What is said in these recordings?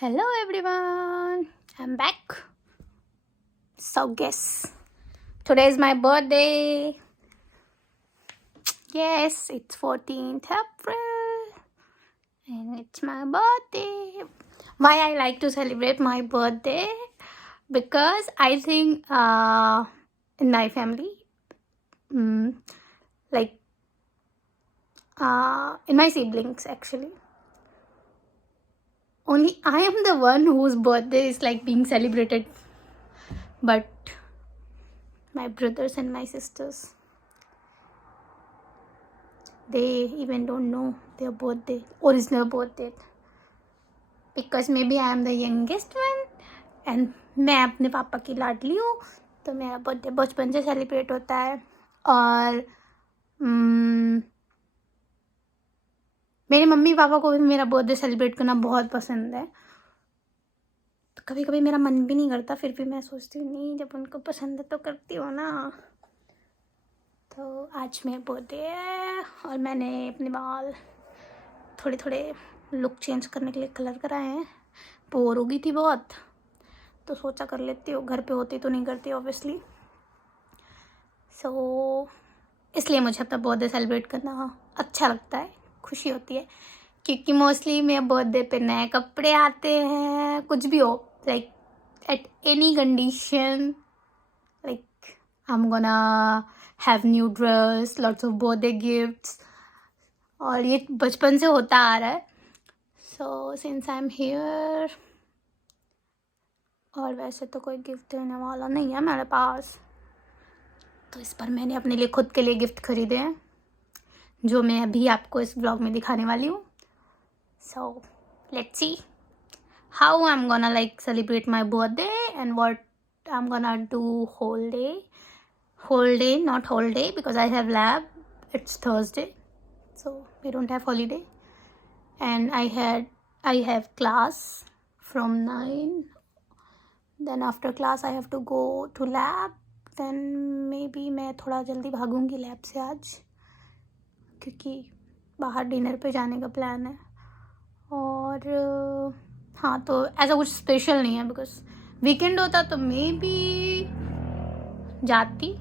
Hello everyone, I'm back. So guess, today is my birthday. Yes, it's 14th April and it's my birthday. Why I like to celebrate my birthday? Because I think in my family, like in my siblings actually, only I am the one whose birthday is like being celebrated, but my brothers and my sisters, they even don't know their original birthday, because maybe I am the youngest one and मैं अपने पापा की लाडली हूँ, तो मेरा birthday बचपन से celebrate होता है. और मेरे मम्मी पापा को भी मेरा बर्थडे सेलिब्रेट करना बहुत पसंद है. तो कभी कभी मेरा मन भी नहीं करता, फिर भी मैं सोचती हूँ नहीं, जब उनको पसंद है तो करती हूँ ना. तो आज मेरा बर्थडे है और मैंने अपने बाल थोड़े लुक चेंज करने के लिए कलर कराए हैं. बोर हो गई थी बहुत, तो सोचा कर लेती हूँ. घर पे होती तो नहीं करती ऑब्वियसली. सो इसलिए मुझे अपना बर्थडे सेलिब्रेट करना अच्छा लगता है, खुशी होती है, क्योंकि मोस्टली मेरे बर्थडे पे नए कपड़े आते हैं. कुछ भी हो, like at any condition, like I am gonna have new dress, lots of birthday gifts. और ये बचपन से होता आ रहा है. So since I am here. और वैसे तो कोई गिफ्ट देने वाला नहीं है मेरे पास, तो इस पर मैंने अपने लिए खुद के लिए गिफ्ट खरीदे हैं, जो मैं अभी आपको इस ब्लॉग में दिखाने वाली हूँ. So let's see how I am gonna like celebrate my birthday and what I am gonna do whole day, not whole day, because I have lab. It's Thursday, so we don't have holiday, and I have class from 9. Then after class I have to go to lab. Then maybe मैं थोड़ा जल्दी भागूंगी lab से आज, क्योंकि बाहर dinner पे जाने का प्लान है. और हाँ, तो ऐसा कुछ स्पेशल नहीं है, बिकॉज वीकेंड होता तो मे बी जाती,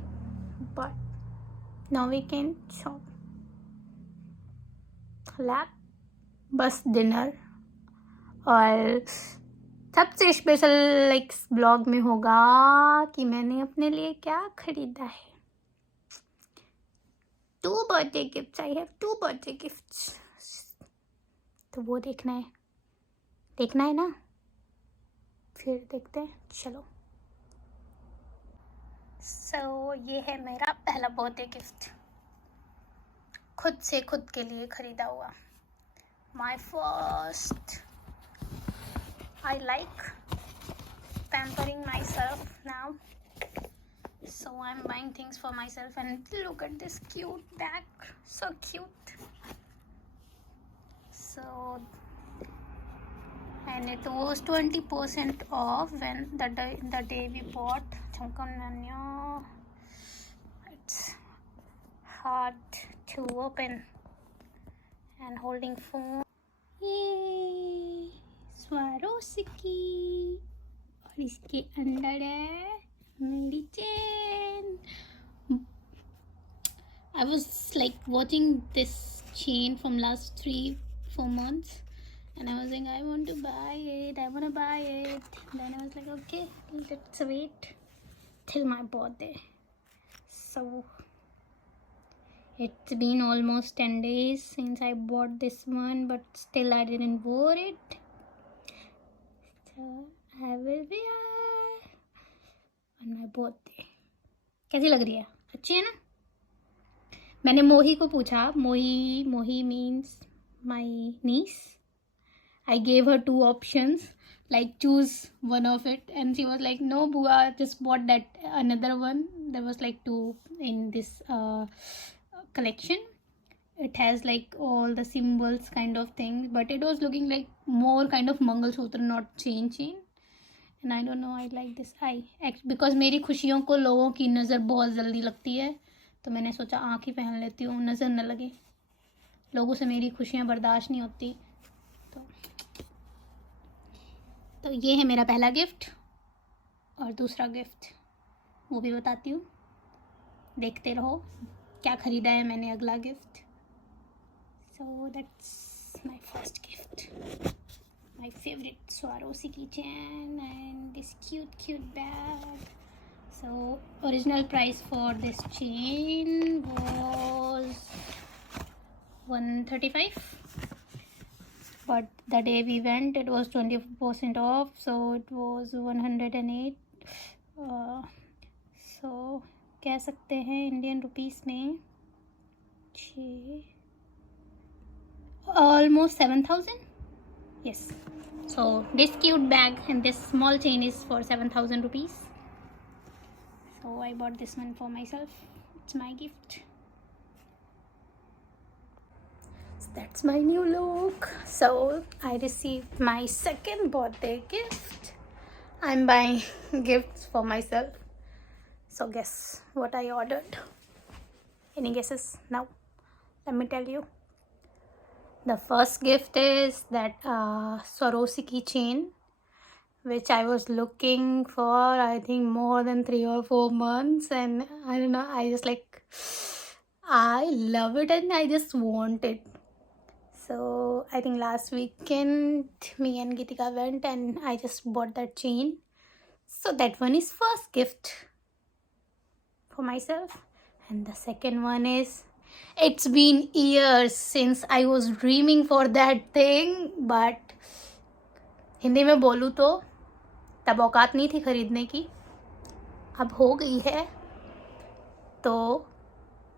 but no weekend, so lab, बस डिनर. और सबसे स्पेशल लाइक ब्लॉग में होगा कि मैंने अपने लिए क्या खरीदा है. 2 birthday gifts. I have 2 birthday gifts. तो वो देखना है ना, फिर देखते हैं. चलो. सो ये है मेरा पहला बर्थडे गिफ्ट, खुद से खुद के लिए खरीदा हुआ. My first. I like pampering myself now, so I'm buying things for myself. And look at this cute bag, so cute. So, and it was 20% off when the day we bought Chamkamanya. It's hard to open and holding phone. Yay! स्वारोस्की. और इसके अंदर है मेरी chain. I was like watching this chain from last 3-4 months, and I was saying I want to buy it. Then I was like, okay, let's wait till my birthday. So it's been almost 10 days since I bought this one, but still I didn't wear it. I will wear on my birthday. कैसी लग रही है? अच्छी है ना? मैंने मोही को पूछा. मोही means my niece. I gave her 2 options, like choose one of it, and she was like, no bua, just bought that another one. There was like 2 in this collection. It has like all the symbols kind of things, but it was looking like more kind of Mangalsutra, not chain. And I don't know, I like this. Because मेरी खुशियों को लोगों की नज़र बहुत जल्दी लगती है, तो मैंने सोचा आँख ही पहन लेती हूँ, नज़र न लगे. लोगों से मेरी खुशियाँ बर्दाश्त नहीं होती. तो तो ये है मेरा पहला गिफ्ट, और दूसरा गिफ्ट वो भी बताती हूँ, देखते रहो क्या ख़रीदा है मैंने अगला gift. So that's my first gift, my favourite Swarovski keychain and this cute bag. So original price for this chain was 135, but the day we went it was 20% off, so it was 108. So कह सकते हैं Indian rupees में almost 7,000. Yes, so this cute bag and this small chain is for 7,000 rupees. So I bought this one for myself. It's my gift. So that's my new look. So I received my second birthday gift. I'm buying gifts for myself. So guess what I ordered? Any guesses? Now let me tell you. The first gift is that Swarovski chain, which I was looking for I think more than 3 or 4 months, and I don't know, I just like, I love it and I just want it. So I think last weekend me and Gitika went and I just bought that chain. So that one is first gift for myself. And the second one is, it's been years since I was dreaming for that thing, but Hindi में बोलूँ तो तब औकात नहीं थी खरीदने की, अब हो गई है। तो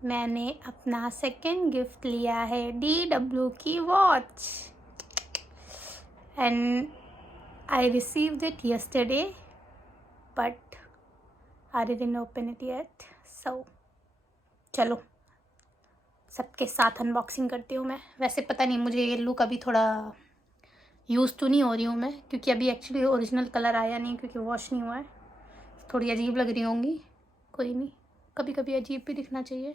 मैंने अपना सेकंड गिफ्ट लिया है DW की watch, and I received it yesterday, but I didn't open it yet. So चलो सबके साथ अनबॉक्सिंग करती हूँ मैं। वैसे पता नहीं, मुझे ये लुक अभी थोड़ा यूज़ तो नहीं हो रही हूँ मैं, क्योंकि अभी एक्चुअली ओरिजिनल कलर आया नहीं, क्योंकि वॉश नहीं हुआ है। थोड़ी अजीब लग रही होंगी, कोई नहीं, कभी कभी अजीब भी दिखना चाहिए।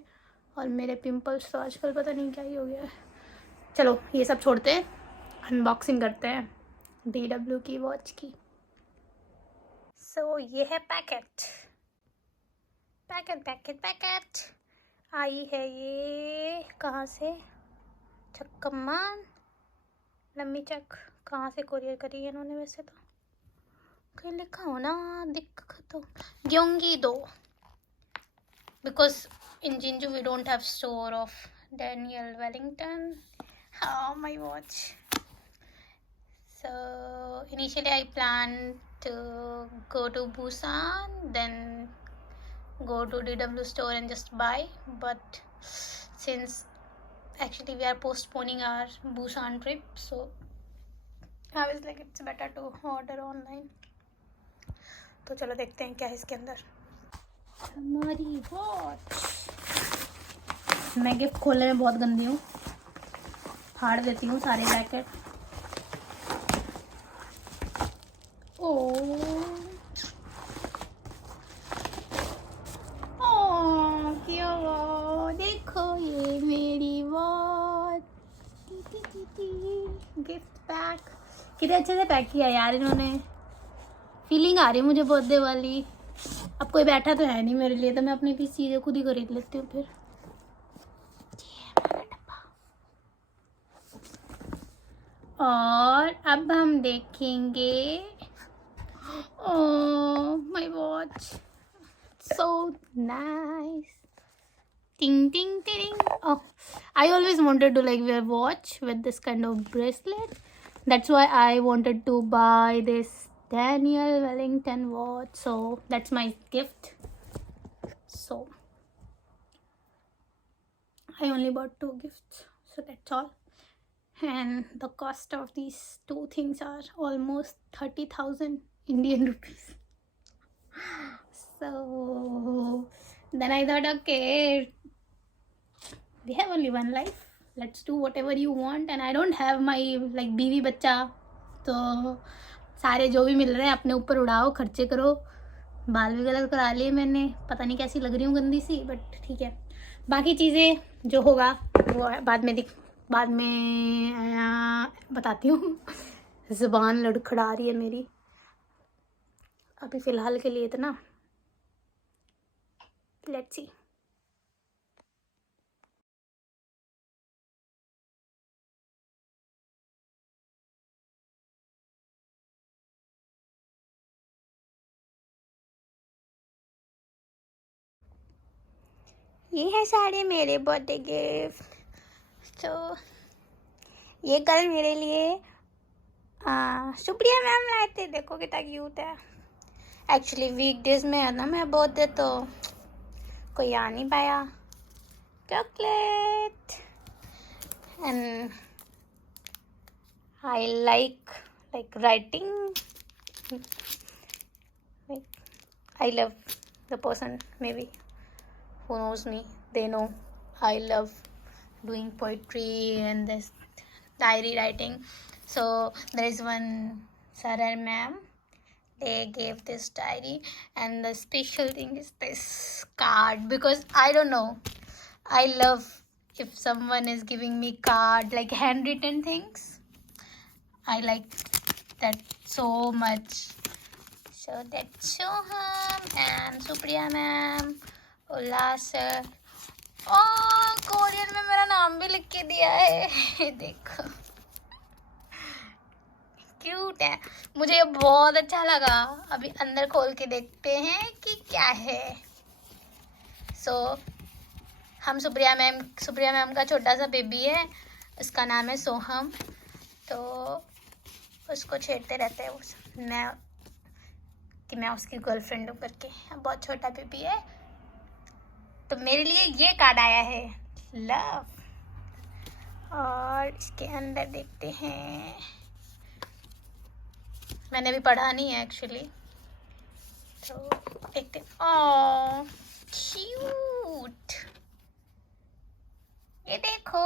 और मेरे पिंपल्स तो आजकल पता नहीं क्या ही हो गया है। चलो ये सब छोड़ते हैं, अनबॉक्सिंग करते हैं DW की वॉच की। सो ये है पैकेट आई है ये कहाँ से, चक्कमान, लम्बी चक, कहाँ से कोरियर करी है इन्होंने। वैसे तो कहीं लिखा हो ना, दिक्कत तो Gyeonggi-do, because in Jinju we don't have store of Daniel Wellington. Oh, my watch. So initially I planned to go to Busan, then go to DW store and just buy, but since actually we are postponing our Busan trip, so I was like it's better to order online. तो चलो देखते हैं क्या है इसके अंदर। हमारी watch, मैं गिफ्ट खोलने में बहुत गंदी हूँ, फाड़ देती हूँ सारे पैकेट। क्या वो, देखो ये मेरी वॉच, गिफ्ट पैक कितने अच्छे से पैक किया यार इन्होंने। फीलिंग आ रही है मुझे बर्थडे वाली। अब कोई बैठा तो है नहीं मेरे लिए, तो मैं अपनी भी चीज़ें खुद ही खरीद लेती हूँ फिर। और अब हम देखेंगे, oh my watch, so nice, ting ting ting. Oh, I always wanted to like wear watch with this kind of bracelet. That's why I wanted to buy this Daniel Wellington watch. So that's my gift. So I only bought 2 gifts, so that's all. And the cost of these 2 things are almost 30,000 Indian rupees. So then I thought, okay, we have only one life, let's do whatever you want, and I don't have my like बीवी बच्चा, तो सारे जो भी मिल रहे हैं अपने ऊपर उड़ाओ, खर्चे करो। बाल भी कलर करा लिए मैंने, पता नहीं कैसी लग रही हूँ, गंदी सी, बट ठीक है। बाकी चीज़ें जो होगा वो बाद में बताती हूँ। ज़ुबान लड़खड़ा रही है मेरी। अभी फ़िलहाल के लिए इतना। Let's see. ये है सारे मेरे बर्थडे गिफ्ट। तो ये कल मेरे लिए सुप्रिया मैम लाए थे। देखो कितना क्यूट है। एक्चुअली वीकडेज में है ना मेरा बर्थडे, तो कोई आ नहीं पाया। Chocolate and I like writing. I love the person, maybe who knows me, they know I love doing poetry and this diary writing. So there is one sir and ma'am, they gave this diary, and the special thing is this card, because I don't know, I love if someone is giving me card, like handwritten things. I like that so much. So that's Soham and Supriya ma'am, Ullas sir, और Korean में मेरा नाम भी लिख के दिया है। देखो क्यूट है, मुझे ये बहुत अच्छा लगा। अभी अंदर खोल के देखते हैं कि क्या है। सो हम सुप्रिया मैम का छोटा सा बेबी है, उसका नाम है सोहम। तो उसको छेड़ते रहते हैं मैं उसकी गर्लफ्रेंड हूँ करके। बहुत छोटा बेबी है। तो मेरे लिए ये कार्ड आया है, लव। और इसके अंदर देखते हैं, मैंने भी पढ़ा नहीं है एक्चुअली, तो देखते हैं। ओह क्यूट, ये देखो।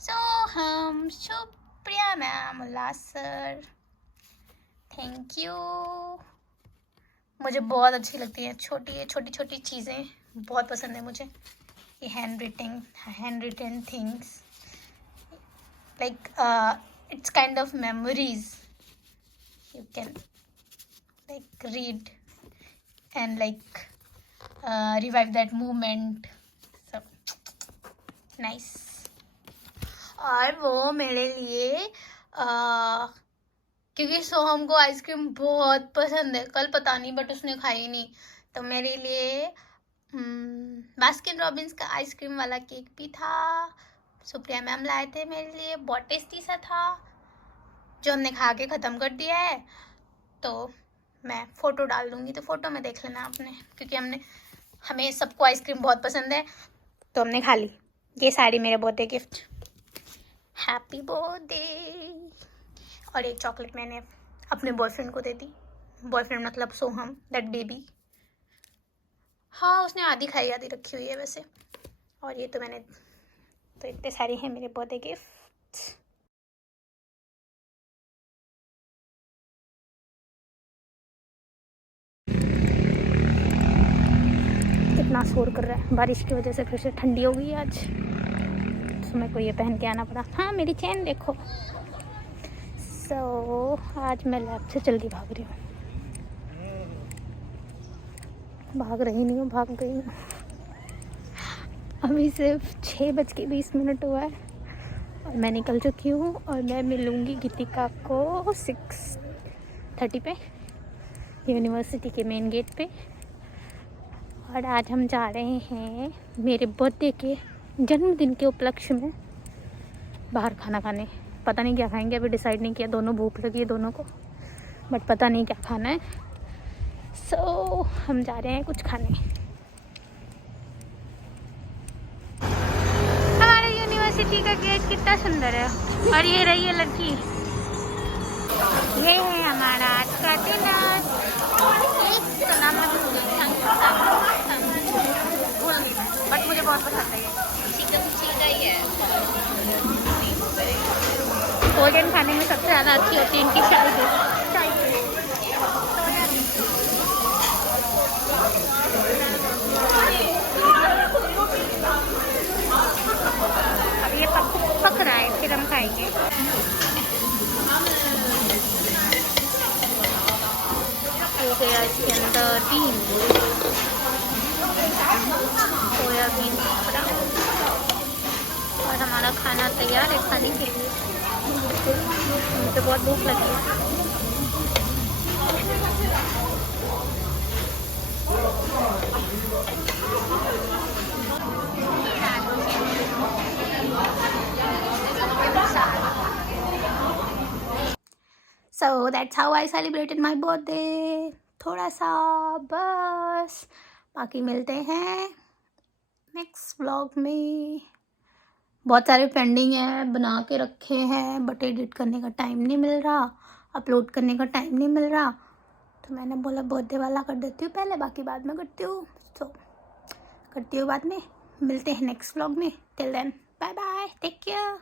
Soham, Supriya ma'am, Ullas sir, thank you. मुझे बहुत अच्छी लगती है छोटी छोटी चीज़ें, बहुत पसंद है मुझे। ये hand written things, like it's kind of memories, you can like read and like revive that moment. So nice. और वो मेरे लिए क्योंकि सोहम को आइसक्रीम बहुत पसंद है, कल पता नहीं बट उसने खाई नहीं, तो मेरे लिए बास्किन रॉबिन्स का आइसक्रीम वाला केक भी था। सुप्रिया मैम लाए थे मेरे लिए, बहुत टेस्टी सा था, जो हमने खा के ख़त्म कर दिया है। तो मैं फ़ोटो डाल दूँगी, तो फ़ोटो में देख लेना आपने, क्योंकि हमें सबको आइसक्रीम बहुत पसंद है, तो हमने खा ली। ये सारी मेरे बर्थडे गिफ्ट, हैप्पी बर्थडे। और एक चॉकलेट मैंने अपने बॉयफ्रेंड को दे दी। बॉयफ्रेंड मतलब सोहम, दैट बेबी। हाँ, उसने आधी खाई आधी रखी हुई है वैसे। और ये तो इतने सारे हैं मेरे बर्थडे गिफ्ट। कितना शोर कर रहा है, बारिश की वजह से फिर से ठंडी हो गई आज, तो मेरे को ये पहन के आना पड़ा। हाँ, मेरी चैन देखो। आज मैं लैब से जल्दी भाग रही हूँ, भाग गई हूँ। अभी सिर्फ 6:20 हुआ है और मैं निकल चुकी हूँ, और मैं मिलूँगी गीतिका को 6:30 पे यूनिवर्सिटी के मेन गेट पे। और आज हम जा रहे हैं मेरे बर्थडे के जन्मदिन के उपलक्ष्य में बाहर खाना खाने। पता नहीं क्या खाएंगे, अभी डिसाइड नहीं किया। दोनों भूख लगी है दोनों को, बट पता नहीं क्या खाना है। सो हम जा रहे हैं कुछ खाने। हमारे यूनिवर्सिटी का गेट कितना सुंदर है। और ये रही है लड़की, ये है हमारा आज का डिनर। इसका नाम बट मुझे बहुत पसंद है, ये कोरियन खाने में सबसे ज़्यादा अच्छी होती है इनकी चाय। अब ये पक रहा है, फिर हम खाएंगे। गया इसके अंदर बीन, सोयाबीन और हमारा खाना तैयार है खाने के लिए। मुझे बहुत भूख लगी है। So that's how I celebrated my birthday. थोड़ा सा बस, बाकी मिलते हैं नेक्स्ट व्लॉग में। बहुत सारे पेंडिंग है, बना के रखे हैं, बट एडिट करने का टाइम नहीं मिल रहा, अपलोड करने का टाइम नहीं मिल रहा, तो मैंने बोला बर्थडे वाला कर देती हूँ पहले, बाकी बाद में करती हूँ। तो करती हूँ बाद में, मिलते हैं नेक्स्ट व्लॉग में। Till then bye bye, take care.